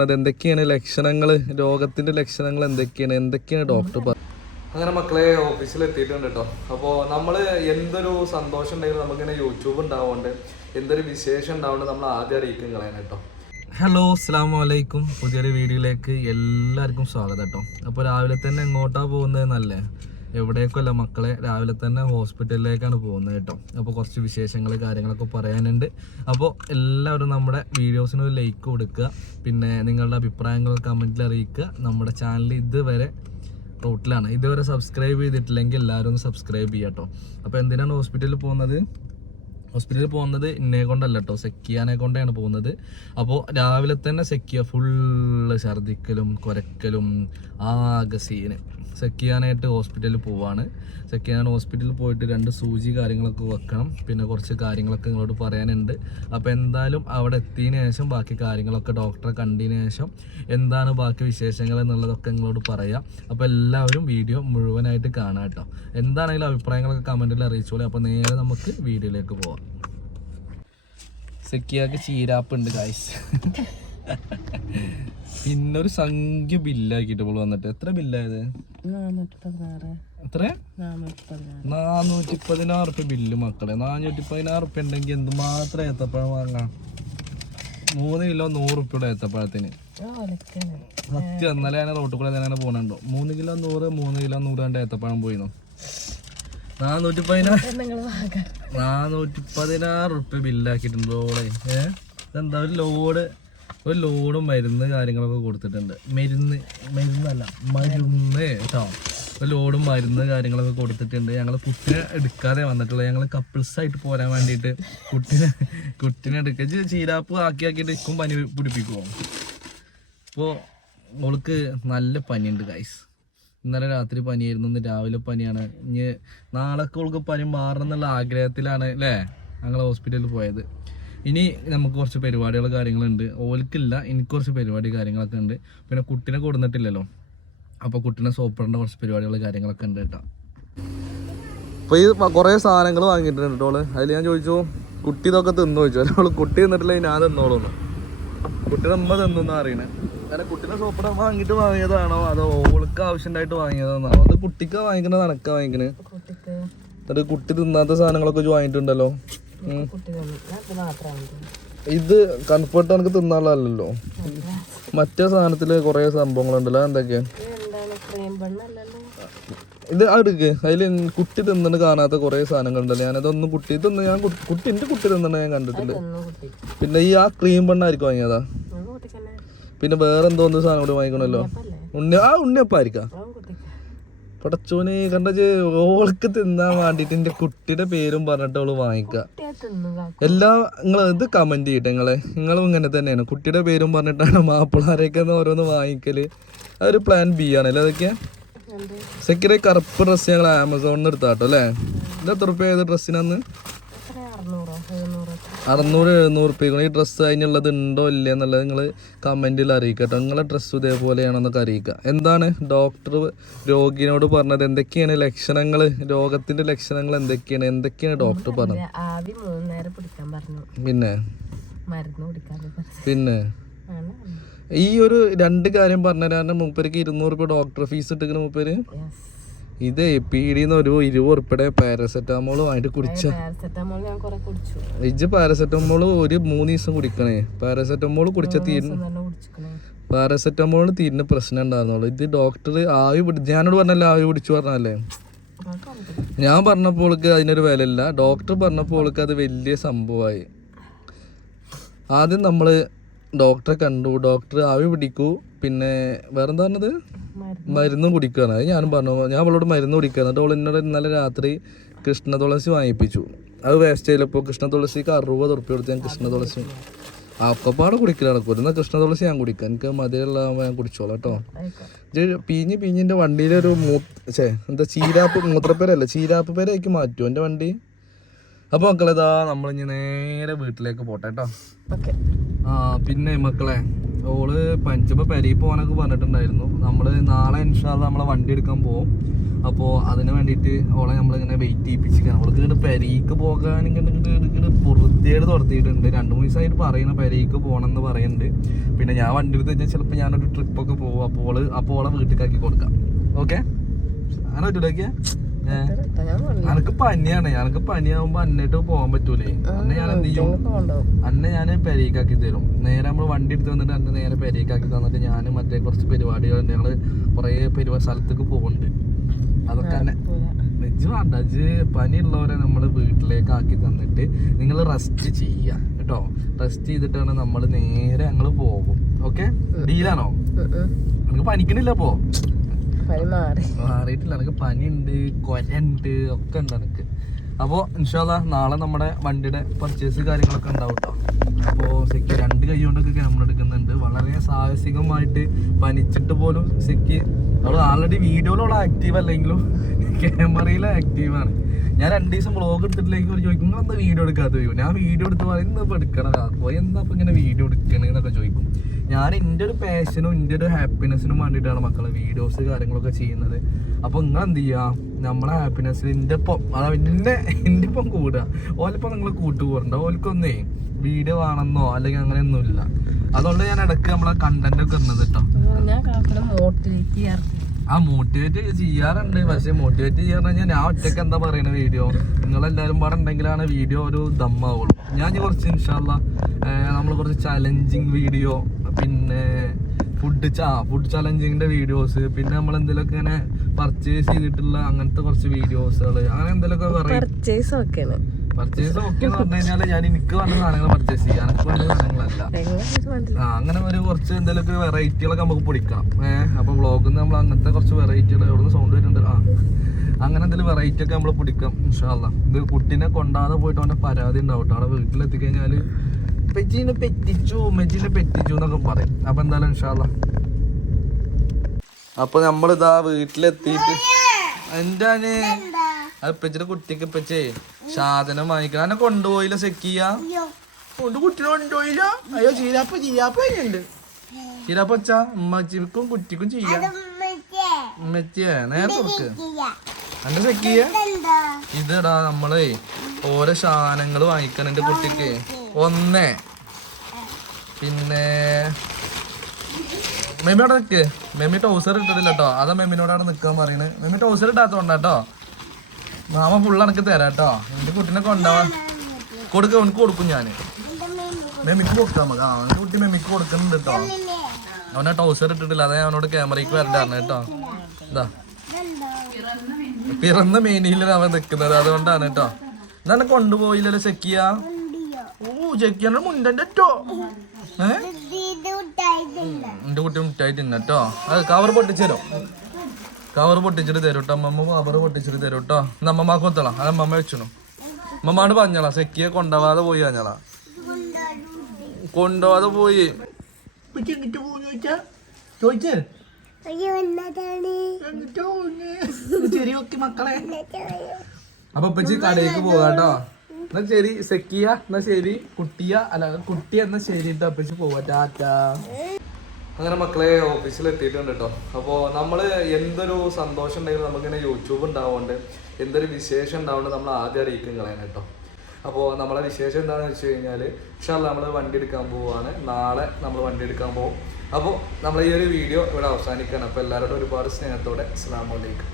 അത് എന്തൊക്കെയാണ് ലക്ഷണങ്ങൾ രോഗത്തിന്റെ ലക്ഷണങ്ങൾ എന്തൊക്കെയാണ്? എന്തൊക്കെയാണ് ഡോക്ടർ അങ്ങനെ മക്കളെ ഓഫീസിൽ എത്തിയിട്ടുണ്ട് കേട്ടോ അപ്പോൾ നമ്മൾ എന്തൊരു സന്തോഷം ഉണ്ടെങ്കിലും നമുക്കിങ്ങനെ യൂട്യൂബ് ഉണ്ടാവുകൊണ്ട് എന്തൊരു വിശേഷം ഉണ്ടാവുകൊണ്ട് നമ്മൾ ആദ്യം അറിയിക്കും കളയാൻ കേട്ടോ ഹലോ അസ്സാം വലൈക്കും പുതിയൊരു വീഡിയോയിലേക്ക് എല്ലാവർക്കും സ്വാഗതം കേട്ടോ അപ്പോൾ രാവിലെ തന്നെ എങ്ങോട്ടാണ് പോകുന്നത് നല്ലേ? എവിടേക്കല്ല മക്കളെ രാവിലെ തന്നെ ഹോസ്പിറ്റലിലേക്കാണ് പോകുന്നത് കേട്ടോ. അപ്പോൾ കുറച്ച് വിശേഷങ്ങൾ കാര്യങ്ങളൊക്കെ പറയാനുണ്ട്. അപ്പോൾ എല്ലാവരും നമ്മുടെ വീഡിയോസിന് ഒരു ലൈക്ക് കൊടുക്കുക. പിന്നെ നിങ്ങളുടെ അഭിപ്രായങ്ങൾ കമന്റിൽ അറിയിക്കുക. നമ്മുടെ ചാനൽ ഇതുവരെ റോട്ടിലാണ് ഇതുവരെ സബ്സ്ക്രൈബ് ചെയ്തിട്ടില്ലെങ്കിൽ എല്ലാവരും ഒന്ന് സബ്സ്ക്രൈബ് ചെയ്യാം കേട്ടോ. അപ്പോൾ എന്തിനാണ് ഹോസ്പിറ്റലിൽ പോകുന്നത്? ഹോസ്പിറ്റലിൽ പോകുന്നത് ഇന്നെ കൊണ്ടല്ല കേട്ടോ. സെക്കിയാനെ കൊണ്ടാണ് പോകുന്നത്. അപ്പോൾ രാവിലെ തന്നെ സെക്കിയ ഫുള്ള് ഛർദിക്കലും കുരക്കലും ആകെ സീന് സെക്കിയാനായിട്ട് ഹോസ്പിറ്റലിൽ പോവാണ്. സെക്കിയാൻ ഹോസ്പിറ്റലിൽ പോയിട്ട് രണ്ട് സൂചി കാര്യങ്ങളൊക്കെ വെക്കണം. പിന്നെ കുറച്ച് കാര്യങ്ങളൊക്കെ നിങ്ങളോട് പറയാനുണ്ട്. അപ്പോൾ എന്തായാലും അവിടെ എത്തിയതിന് ശേഷം ബാക്കി കാര്യങ്ങളൊക്കെ ഡോക്ടറെ കണ്ടതിന് ശേഷം എന്താണ് ബാക്കി വിശേഷങ്ങൾ എന്നുള്ളതൊക്കെ നിങ്ങളോട് പറയാം. അപ്പോൾ എല്ലാവരും വീഡിയോ മുഴുവനായിട്ട് കാണാം കേട്ടോ. എന്താണെങ്കിലും അഭിപ്രായങ്ങളൊക്കെ കമന്റിൽ അറിയിച്ചോളൂ. അപ്പോൾ നേരെ നമുക്ക് വീഡിയോയിലേക്ക് പോവാം. സെക്കിയാക്ക് ചീരാപ്പുണ്ട് കായ്സ് പിന്നെ ഒരു സംഖ്യ ബില്ലാക്കിട്ട് ഇപ്പോൾ വന്നിട്ട്. എത്ര ബില്ലായത് എത്ര? നാനൂറ്റി പതിനാറ് റുപ്യ ബില്ല് മക്കളെ. നാനൂറ്റി പതിനാറ് റുപ്യ ഉണ്ടെങ്കിൽ എന്തുമാത്രം ഏത്തപ്പഴം വാങ്ങാം? മൂന്ന് കിലോ നൂറ് റുപ്യയുടെ ഏത്തപ്പഴത്തിന്. സത്യം ഇന്നലെ ഞാൻ റോട്ടിൽ കൂടെ തന്നെ പോകണുണ്ടോ മൂന്ന് കിലോ നൂറ് മൂന്ന് കിലോ നൂറ് കണ്ട് ഏത്തപ്പഴം പോയിന്നു? നാനൂറ്റി പതിനാറ് നാനൂറ്റി പതിനാറ് റുപ്യ ബില്ലാക്കിയിട്ടുണ്ടോ ഏഹ് ഇതെന്താ ഒരു ലോഡ്? ഒരു ലോഡ് മരുന്ന് കാര്യങ്ങളൊക്കെ കൊടുത്തിട്ടുണ്ട്. മരുന്ന് മരുന്നല്ല മരുന്ന് കേട്ടോ ഒരു ലോഡ് മരുന്ന് കാര്യങ്ങളൊക്കെ കൊടുത്തിട്ടുണ്ട്. ഞങ്ങൾ കുട്ടിനെ എടുക്കാതെ വന്നിട്ടുള്ളത്. ഞങ്ങൾ കപ്പിൾസ് ആയിട്ട് പോരാൻ വേണ്ടിയിട്ട് കുട്ടിനെ കുട്ടിനെ എടുക്കുക ചീരാപ്പ് ആക്കി ആക്കിയിട്ട് ഇക്കും പനി പിടിപ്പിക്കുമോ അപ്പോൾ അവൾക്ക് നല്ല പനിയുണ്ട് ഗൈസ് ഇന്നലെ രാത്രി പനിയായിരുന്നു. ഇന്ന് രാവിലെ പനിയാണ്. ഇനി നാളൊക്കെ അവൾക്ക് പനി മാറണം എന്നുള്ള ആഗ്രഹത്തിലാണ് അല്ലേ ഞങ്ങൾ ഹോസ്പിറ്റലിൽ പോയത്. ഇനി നമുക്ക് കുറച്ച് പരിപാടികൾ കാര്യങ്ങളുണ്ട്. ഓൽക്കില്ല എനിക്ക് കുറച്ച് പരിപാടി കാര്യങ്ങളൊക്കെ ഉണ്ട്. പിന്നെ കുട്ടിനെ കൊടുന്നിട്ടില്ലല്ലോ. അപ്പോൾ കുട്ടീനെ സോപ്പിടേണ്ട കുറച്ച് പരിപാടികൾ കാര്യങ്ങളൊക്കെ ഉണ്ട് കേട്ടോ. അപ്പോൾ ഈ കുറേ സാധനങ്ങൾ വാങ്ങിയിട്ടുണ്ട് കേട്ടോ അതിൽ ഞാൻ ചോദിച്ചു കുട്ടി ഇതൊക്കെ തിന്നു? ചോദിച്ചു. അല്ലെ കുട്ടി തിന്നിട്ടില്ല ഞാൻ തിന്നോളൂ കുട്ടി നമ്മ തിന്നു അറിയണേ അങ്ങനെ കുട്ടീനെ സോപ്പിടാൻ വാങ്ങിയിട്ട് വാങ്ങിയതാണോ? അതോ ഓൾക്ക് ആവശ്യമായിട്ട് വാങ്ങിയതാണോ? അത് കുട്ടിക്ക് വാങ്ങിക്കണത് അനക്ക വാങ്ങിക്കണേ കുട്ടിക്ക്. എന്നിട്ട് കുട്ടി തിന്നാത്ത സാധനങ്ങളൊക്കെ വാങ്ങിയിട്ടുണ്ടല്ലോ. ഇത് കൺഫേർട്ട് എനിക്ക് തിന്നാളല്ലോ മറ്റേ സാധനത്തിൽ കുറേ സംഭവങ്ങളുണ്ടല്ലോ എന്തൊക്കെയാ ഇത് അടുക്ക് അതിൽ കുട്ടി തിന്നണ് കാണാത്ത കുറേ സാധനങ്ങളുണ്ടല്ലോ. ഞാനതൊന്നും കുട്ടി തിന്ന് ഞാൻ കുട്ടി എന്റെ കുട്ടി തിന്നണ ഞാൻ കണ്ടിട്ടുണ്ട്. പിന്നെ ഈ ആ ക്രീം ബണ്ണായിരിക്കും വാങ്ങിയതാ. പിന്നെ വേറെ എന്തോന്ന് സാധനം കൂടി വാങ്ങിക്കണല്ലോ ഉണ്ണി ആ ഉണ്ണിയപ്പായിരിക്കാം പടച്ചോനെ കണ്ടത് ഓൾക്ക് തിന്നാൻ വേണ്ടിട്ട് എന്റെ കുട്ടിയുടെ പേരും പറഞ്ഞിട്ട് അവൾ വാങ്ങിക്കുക എല്ലാ നിങ്ങൾ ഇത് കമന്റ് ചെയ്യട്ടെ നിങ്ങളെ. നിങ്ങളും ഇങ്ങനെ തന്നെയാണ്. കുട്ടിയുടെ പേരും പറഞ്ഞിട്ടാണ് മാപ്പിളാരൊക്കെ ഓരോന്ന് വാങ്ങിക്കൽ. അതൊരു പ്ലാൻ ബി ആണല്ലേ അതൊക്കെ? സെക്കൻഡ് കറുപ്പ് ഡ്രസ്സ് ഞങ്ങൾ ആമസോണിൽ നിന്ന് എടുത്താട്ടോ അല്ലേ? എന്താ റുപ്യ ഏത് ഡ്രസ്സിനന്ന് അറുന്നൂറോ. എഴുന്നൂറോ റുപ്യ ഈ ഡ്രസ്സ് അതിനുള്ളത് ഉണ്ടോ ഇല്ലേ എന്നുള്ളത് നിങ്ങൾ കമന്റിൽ അറിയിക്കട്ടെ. നിങ്ങളെ ഡ്രസ്സ് ഇതേപോലെയാണെന്നൊക്കെ അറിയിക്കുക. എന്താണ് ഡോക്ടർ രോഗിനോട് പറഞ്ഞത്? എന്തൊക്കെയാണ് ലക്ഷണങ്ങൾ രോഗത്തിന്റെ ലക്ഷണങ്ങൾ എന്തൊക്കെയാണ്? എന്തൊക്കെയാണ് ഡോക്ടർ പറഞ്ഞത്? പിന്നെ? പിന്നെ? ഈ ഒരു രണ്ട് കാര്യം പറഞ്ഞ കാരണം മൂപ്പർക്ക് ഇരുന്നൂറ് രൂപ ഡോക്ടർ ഫീസ് ഇട്ടിരിക്കുന്ന മൂപ്പര്? ഇത് പീടിന്ന് ഒരു ഇരുപത് ഉറുപ്പയുടെ പാരസെറ്റാമോൾ വാങ്ങിട്ട് കുടിച്ച. ഇജ്ജ് പാരസെറ്റമോൾ ഒരു മൂന്ന് ദിവസം കുടിക്കണേ. പാരസെറ്റമോൾ കുടിച്ച തീരുന്നു പാരസെറ്റമോൾ തീരുന്ന പ്രശ്നം ഉണ്ടായിരുന്നുള്ളൂ. ഇത് ഡോക്ടർ ആവി പിടി ഞാനോട് പറഞ്ഞല്ലേ ആവി പിടിച്ചു പറഞ്ഞല്ലേ ഞാൻ പറഞ്ഞപ്പോൾക്ക് അതിനൊരു വിലയില്ല. ഡോക്ടർ പറഞ്ഞപ്പോൾക്ക് അത് വലിയ സംഭവമായി. ആദ്യം നമ്മൾ ഡോക്ടറെ കണ്ടു. ഡോക്ടർ ആവി പിടിക്കൂ. പിന്നെ വേറെന്താ പറഞ്ഞത്? മരുന്ന്. കുടിക്കുകയാണ് അത് ഞാനും പറഞ്ഞു. ഞാൻ അവളോട് മരുന്ന് കുടിക്കുക എന്നിട്ട് അവൾ എന്നോട് ഇന്നലെ രാത്രി കൃഷ്ണ തുളസി വാങ്ങിപ്പിച്ചു. അത് വേസ്റ്റ് ചെയ്തപ്പോൾ കൃഷ്ണ തുളസിക്ക് അറുപത് ഉറുപ്പ്യ കൊടുത്ത് ഞാൻ കൃഷ്ണ തുളസി. അപ്പപ്പാട് കുടിക്കലാണ്. കുരുന്ന കൃഷ്ണ തുളസി ഞാൻ കുടിക്കാം. എനിക്ക് മതിയുള്ള ഞാൻ കുടിച്ചോളാം കേട്ടോ. പിഞ്ഞ് പീഞ്ഞിന്റെ വണ്ടിയിലൊരു മൂ ഛേ എന്താ ചീരാപ്പ് മൂത്രപ്പേരല്ല? ചീരാപ്പ് പേരേക്ക് മാറ്റുമോ എന്റെ വണ്ടി? അപ്പൊ മക്കളെ ഇതാ നമ്മളിനി നേരെ വീട്ടിലേക്ക് പോട്ടെ കേട്ടോ. ആ പിന്നെ മക്കളെ ഓൾ പഞ്ചപ്പ പെരയിൽ പോകാനൊക്കെ പറഞ്ഞിട്ടുണ്ടായിരുന്നു. നമ്മൾ നാളെ ഇൻഷാല്ല നമ്മളെ വണ്ടി എടുക്കാൻ പോകും അപ്പോൾ അതിന് വേണ്ടിയിട്ട് ഓളെ നമ്മളിങ്ങനെ വെയിറ്റ് ചെയ്യിപ്പിച്ചിരിക്കണം. അവൾക്ക് ഇങ്ങോട്ട് പെരയ്ക്ക് പോകാൻ ഇങ്ങോട്ട് ഇങ്ങോട്ട് പുറത്തേട് തുറത്തിയിട്ടുണ്ട് രണ്ട് മൂന്ന് ദിവസമായിട്ട് പറയണ പെരയ്ക്ക് പോകണം എന്ന് പറയുന്നുണ്ട് പിന്നെ ഞാൻ വണ്ടി എടുത്ത് കഴിഞ്ഞാൽ ചിലപ്പോൾ ഞാനൊരു ട്രിപ്പൊക്കെ പോകും അപ്പോൾ അപ്പോൾ ഓളെ വീട്ടിലേക്കാക്കി കൊടുക്കാം. ഓക്കെ അങ്ങനെ പറ്റൂലൊക്കെ അനക്ക് പനിയാണ്. എനക്ക് പനിയാവുമ്പോ അന്നായിട്ട് പോകാൻ പറ്റൂലേ. അന്നെ ഞാൻ എന്ത് ചെയ്യും? അന്ന ഞാൻ പെരേക്കാക്കി തരും. നേരെ നമ്മൾ വണ്ടി എടുത്ത് വന്നിട്ട് അന്നെ നേരെ പെരേക്കാക്കി തന്നിട്ട് ഞാൻ മറ്റേ കുറച്ച് പരിപാടികൾ ഞങ്ങൾ കൊറേ പരിപാടി സ്ഥലത്തേക്ക് പോകുന്നുണ്ട് അതൊക്കെ തന്നെ വെജ് വേണ്ട. അജ് പനിയുള്ളവരെ നമ്മൾ വീട്ടിലേക്ക് ആക്കി തന്നിട്ട് നിങ്ങൾ റെസ്റ്റ് ചെയ്യുക കേട്ടോ? റെസ്റ്റ് ചെയ്തിട്ടാണ് നമ്മൾ നേരെ ഞങ്ങൾ പോകും. ഓക്കെ? ഡീലാണോ? നമുക്ക് പനിക്കണില്ല അപ്പോ പനി മാറി. മാറിയിട്ടില്ല. എനിക്ക് പനിയുണ്ട് കൊരണ്ട് ഒക്കെ ഉണ്ട് എനിക്ക് അപ്പോൾ ഇൻഷാല്ല നാളെ നമ്മുടെ വണ്ടിയുടെ പർച്ചേസ് കാര്യങ്ങളൊക്കെ ഉണ്ടാവും കേട്ടോ അപ്പോ സെക്കി രണ്ട് കൈ കൊണ്ടൊക്കെ ക്യാമറ എടുക്കുന്നുണ്ട്. വളരെ സാഹസികമായിട്ട് പനിച്ചിട്ട് പോലും സെക്കി അവൾ ആൾറെഡി വീഡിയോയിലുള്ള ആക്റ്റീവ് അല്ലെങ്കിലും ക്യാമറയിൽ ആക്റ്റീവാണ് ഞാൻ രണ്ട് ദിവസം വ്ളോഗ് എടുത്തിട്ടില്ലെങ്കിൽ ഒരു ചോദിക്കും നിങ്ങൾ എന്താ വീഡിയോ എടുക്കാത്ത ചോദിക്കും. ഞാൻ വീഡിയോ എടുത്ത് പറയുന്നത് എന്താ ഇപ്പൊ എടുക്കണം എന്താ ഇപ്പൊ ഇങ്ങനെ വീഡിയോ എടുക്കണേന്നൊക്കെ ചോദിക്കും. ഞാൻ എന്റെ ഒരു പാഷനും എന്റെ ഒരു ഹാപ്പിനെസ്സിനും വേണ്ടിയിട്ടാണ് മക്കളെ വീഡിയോസ് കാര്യങ്ങളൊക്കെ ചെയ്യുന്നത്. അപ്പോൾ നിങ്ങൾ എന്ത് ചെയ്യുക നമ്മളെ ഹാപ്പിനെസ്സിൽ എന്റെ ഒപ്പം അതാ എന്റെ എന്റെ ഒപ്പം കൂടുക ഓലിപ്പം നിങ്ങൾ കൂട്ടു പോരണ്ട ഓൽക്കൊന്നേ വീഡിയോ വേണമെന്നോ അല്ലെങ്കിൽ അങ്ങനെയൊന്നുമില്ല. അതുകൊണ്ട് ഞാൻ ഇടയ്ക്ക് നമ്മളെ കണ്ടന്റ് ഒക്കെ ഇടുന്നത് കേട്ടോ ഞാൻ ആ മോട്ടിവേറ്റ് ചെയ്യാറുണ്ട്. പക്ഷെ മോട്ടിവേറ്റ് ചെയ്യാന്ന് പറഞ്ഞാൽ ഞാൻ ഒറ്റയ്ക്ക് എന്താ പറയുന്ന വീഡിയോ നിങ്ങളെല്ലാവരും പാടെ ഉണ്ടെങ്കിലാണ് വീഡിയോ ഒരു ദമ്മാവുള്ളൂ ഞാൻ കുറച്ച് ഇൻഷാല്ല നമ്മൾ കുറച്ച് ചലഞ്ചിങ് വീഡിയോ പിന്നെ ഫുഡ് ചാ ഫുഡ് ചലഞ്ചിങ്ങിന്റെ വീഡിയോസ് പിന്നെ നമ്മൾ എന്തെങ്കിലുമൊക്കെ ഇങ്ങനെ പർച്ചേസ് ചെയ്തിട്ടുള്ള അങ്ങനത്തെ കുറച്ച് വീഡിയോസുകൾ അങ്ങനെ എന്തെങ്കിലുമൊക്കെ വെറൈറ്റി പർച്ചേസ് ഓക്കെ എന്ന് പറഞ്ഞു കഴിഞ്ഞാൽ ഞാൻ എനിക്ക് വേണ്ട സാധനങ്ങൾ പർച്ചേസ് ചെയ്യാം. എനിക്ക് വേണ്ട സാധനങ്ങളല്ല. അങ്ങനെ ഒരു കുറച്ച് എന്തെങ്കിലുമൊക്കെ വെറൈറ്റികളൊക്കെ നമുക്ക് പൊടിക്കാം ഏഹ് അപ്പൊ വ്ളോഗിൽ നമ്മൾ അങ്ങനത്തെ കുറച്ച് വെറൈറ്റികൾ എവിടെ സൗണ്ട് വരുന്നുണ്ട്. ആ അങ്ങനെ എന്തെങ്കിലും വെറൈറ്റി ഒക്കെ നമ്മൾ പിടിക്കാം ഇൻഷാല്ല ഇത് കുട്ടീനെ കൊണ്ടാതെ പോയിട്ട് അവന്റെ പരാതി ഉണ്ടാവും അവിടെ അവിടെ വീട്ടിലെത്തിക്കഴിഞ്ഞാൽ പെച്ചിനെ പെറ്റിച്ചു മെജീനെ പെറ്റിച്ചു എന്നൊക്കെ പറയും. അപ്പൊ എന്തായാലും ഇൻഷാല്ല അപ്പൊ നമ്മളിതാ വീട്ടിലെത്തിയിട്ട് എന്താണ് അത് പെച്ചിന്റെ കുട്ടിക്ക് ഇപ്പച്ചേ സാധനം വാങ്ങിക്കണം. എന്നെ കൊണ്ടുപോയില്ല സെക്കിയ. കൊണ്ട് കുട്ടിനെ കൊണ്ടുപോയില്ല. അയ്യോ ചീരാപ്പ ചീരാപ്പ ഉണ്ട് ചീരാപ്പ വെച്ചാ ഉമ്മച്ചിക്കും കുട്ടിക്കും ചെയ്യാം. ഉമ്മച്ചിയെ നേരെ തുറക്ക് എന്റെ സെക്കിയ. ഇതെടാ നമ്മളേ ഓരോ സാധനങ്ങൾ വാങ്ങിക്കണം എന്റെ കുട്ടിക്ക്. ഒന്നേ. പിന്നെ മെമ്മി അവിടെ നിക്ക്. മെമ്മി ടൗസർ ഇട്ടിട്ടില്ല കേട്ടോ അതാ മെമ്മിനോടാണ് നിക്കാൻ പറയുന്നത് മെമ്മി ടൗസർ ഇട്ടാത്തോണ്ടാട്ടോ മാമ ഫുൾ അനക്ക് തരാം കേട്ടോ എന്റെ കുട്ടീനെ കൊണ്ടുപോവാ കൊടുക്ക അവനക്ക് കൊടുക്കും ഞാൻ. മെമ്മിക്ക് കൊടുക്കാം നമുക്ക്. ആ അവന്റെ കുട്ടി മെമ്മിക്ക് കൊടുക്കുന്നുണ്ട് കേട്ടോ അവനെ ടൗസർ ഇട്ടിട്ടില്ല. അതായത് ഞാൻ അവനോട് ക്യാമറയ്ക്ക് വരണ്ടാണ് കേട്ടോ ഇതാ. പിറന്ന മേനിയിലാണ് അവൻ നിക്കുന്നത്. അതുകൊണ്ടാണ് കേട്ടോ എന്താണ് കൊണ്ടുപോയില്ലല്ലോ ചെക്കിയ. ഓ ചെക്കിയാണ് മുണ്ടന്റെ കേട്ടോ ഏ? എന്റെ കുട്ടി മുട്ടായി തിന്നട്ടോ. അത് കവർ പൊട്ടിച്ചരും? കവർ പൊട്ടിച്ചിട്ട് തരും കേട്ടോ അമ്മമ്മ കവർ പൊട്ടിച്ചിട്ട് തരും കേട്ടോ എന്നാ അമ്മമ്മക്ക് കൊത്തളാം അത് അമ്മമ്മ വെച്ചണു. അമ്മമാണ്ട് പറഞ്ഞളാ. സെക്കിയെ കൊണ്ടുപോവാതെ പോയി പറഞ്ഞളാ. കൊണ്ടുപോവാതെ പോയി. ചോദിച്ചേ? മക്കളെ. അപ്പൊ ഇപ്പച്ചി കടയിലേക്ക് പോകാട്ടോ എന്നാ ശരി സെക്കിയ എന്നാ ശരി കുട്ടിയ അല്ല കുട്ടിയ എന്നാ ശരി അപ്പച്ചി പോവാ. ടാറ്റാ. അങ്ങനെ മക്കളെ ഓഫീസിൽ എത്തിയിട്ടുണ്ട് കേട്ടോ അപ്പോൾ നമ്മൾ എന്തൊരു സന്തോഷം ഉണ്ടെങ്കിലും നമുക്കിങ്ങനെ യൂട്യൂബ് ഉണ്ടാവുകൊണ്ട് എന്തൊരു വിശേഷം ഉണ്ടാവുകൊണ്ട് നമ്മൾ ആദ്യം അറിയിക്കും കളയാൻ കേട്ടോ അപ്പോൾ നമ്മളെ വിശേഷം എന്താണെന്ന് വെച്ച് കഴിഞ്ഞാൽ ഇഷ്ടമല്ല നമ്മൾ വണ്ടി എടുക്കാൻ പോവുകയാണ് നാളെ നമ്മൾ വണ്ടി എടുക്കാൻ പോകും. അപ്പോൾ നമ്മൾ ഈ ഒരു വീഡിയോ ഇവിടെ അവസാനിക്കുകയാണ്. അപ്പോൾ എല്ലാവരോടും ഒരുപാട് സ്നേഹത്തോടെ അസ്സാം വലൈക്കും